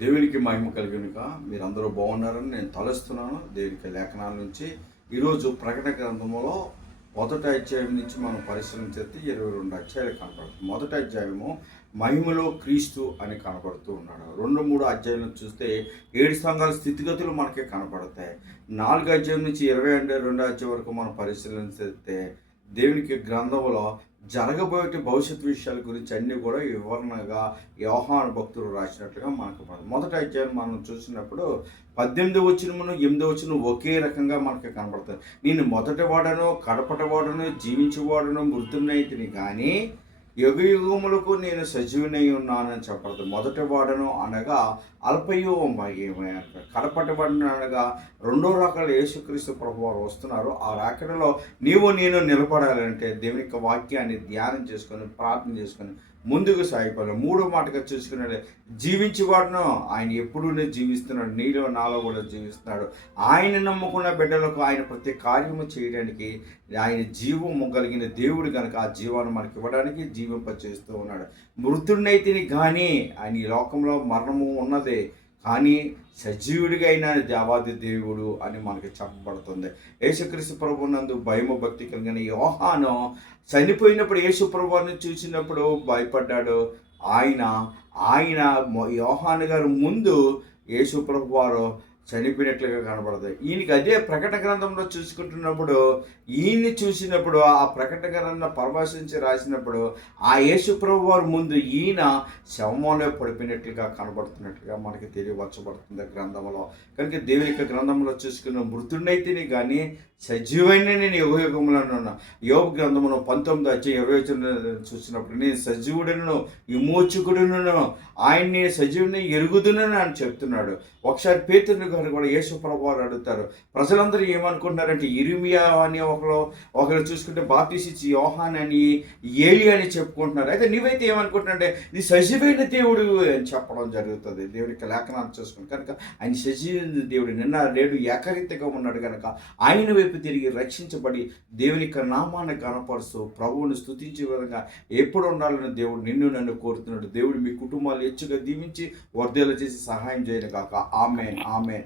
దేవునికి మహిమ కలుగునుక మీరందరూ బాగున్నారని నేను తలుస్తున్నాను. దేవునికి లేఖనాల నుంచి ఈరోజు ప్రకటన గ్రంథంలో మొదటి అధ్యాయం నుంచి మనం పరిశీలించేది 22 అధ్యాయాలు కనపడుతుంది. మొదటి అధ్యాయము మహిమలో క్రీస్తు అని కనపడుతూ ఉన్నాడు. 2-3 అధ్యాయులను చూస్తే 7 సంఘాల స్థితిగతులు మనకి కనపడతాయి. 4 అధ్యాయం నుంచి 22 అధ్యాయం వరకు మనం పరిశీలిస్తే దేవునికి గ్రంథంలో జరగబోయే భవిష్యత్ విషయాల గురించి అన్నీ కూడా వివరణగా యోహాను భక్తులు రాసినట్లుగా మనకు మొదటి అధ్యాయం మనం చూసినప్పుడు 18 వచనమును 8 వచనం ఒకే రకంగా మనకి కనబడుతుంది. నేను మొదటి వాడను కడపటి వాడను జీవించేవాడను మృతున్నైతిని కానీ యుగయుగములకు నేను సజీవునై ఉన్నానని చెప్పడదు. మొదటి వాడను అనగా కడపటి వాడను అనగా రెండో రకాల యేసుక్రీస్తు ప్రభువారు వస్తున్నారు. ఆ రాకడలో నీవు నేను నిలబడాలంటే దేవుని యొక్క వాక్యాన్ని ధ్యానం చేసుకొని ప్రార్థన చేసుకొని ముందుకు సాగిపోవాలి. మూడో మాటగా చూసుకున్నాడు, జీవించేవాడును ఆయన ఎప్పుడూ జీవిస్తున్నాడు, నీలో నాలో కూడా జీవిస్తున్నాడు. ఆయన నమ్ముకున్న బిడ్డలకు ఆయన ప్రతి కార్యము చేయడానికి ఆయన జీవము కలిగిన దేవుడు కనుక ఆ జీవాన్ని మనకి ఇవ్వడానికి జీవింపచేస్తూ ఉన్నాడు. మృతుడినైతిని కానీ ఆయన ఈ లోకంలో మరణము ఉన్నదే కానీ సజీవుడిగా అయిన దేవాది దేవుడు అని మనకి చెప్పబడుతుంది. యేసుక్రీస్తు ప్రభువు నందు భయము భక్తి కలిగిన యోహాను చనిపోయినప్పుడు యేసు ప్రభువుని చూసినప్పుడు భయపడ్డాడు. ఆయన యోహాను గారు ముందు యేసు ప్రభు వారు చనిపోయినట్లుగా కనబడతాయి. ఈయనకి అదే ప్రకటన గ్రంథంలో చూసుకుంటున్నప్పుడు ఈయన్ని చూసినప్పుడు ఆ ప్రకటన గ్రంథం పరవశించి రాసినప్పుడు ఆ యేసు ప్రభు వారి ముందు ఈయన శవంలో పడిపోయినట్లుగా కనబడుతున్నట్లుగా మనకి తెలియవచ్చబడుతుంది గ్రంథంలో. కనుక దేవుని యొక్క గ్రంథంలో చూసుకున్న మృతుడినైతేనే కానీ సజీవైన నేను యుగయుగంలో ఉన్నా. యోబు గ్రంథమును 19 అధ్యాయం 20 చూసినప్పుడు నేను సజీవుడును విమోచకుడును ఆయన్ని సజీవుని ఎరుగుదునని అని చెప్తున్నాడు. ఒకసారి పేతురు గారు కూడా యేసు ప్రభువు వారు అడుగుతారు, ప్రజలందరూ ఏమనుకుంటున్నారంటే ఇర్మియా అని ఒకరు చూసుకుంటే బాప్తీసు యోహాన్ అని ఏలి అని చెప్పుకుంటున్నారు. అయితే నీవైతే ఏమనుకుంటున్నారంటే నీ సజీవైన దేవుడు అని చెప్పడం జరుగుతుంది దేవునికి లేఖనాలు చూసుకుని. కనుక ఆయన సజీవైన దేవుడు నిన్న నేడు ఏకరీతిగా ఉన్నాడు కనుక ఆయన వైపు తిరిగి రక్షించబడి దేవుని యొక్క నామాన్ని కనపరుస్తూ ప్రభువుని స్తుతించే విధంగా ఎప్పుడు ఉండాలని దేవుడు నిన్ను నన్ను కోరుతున్నాడు. దేవుడు మీ కుటుంబాలు హెచ్చుగా దీవించి వర్ధేలు చేసి సహాయం చేయను కాక. ఆమేన్ ఆమేన్.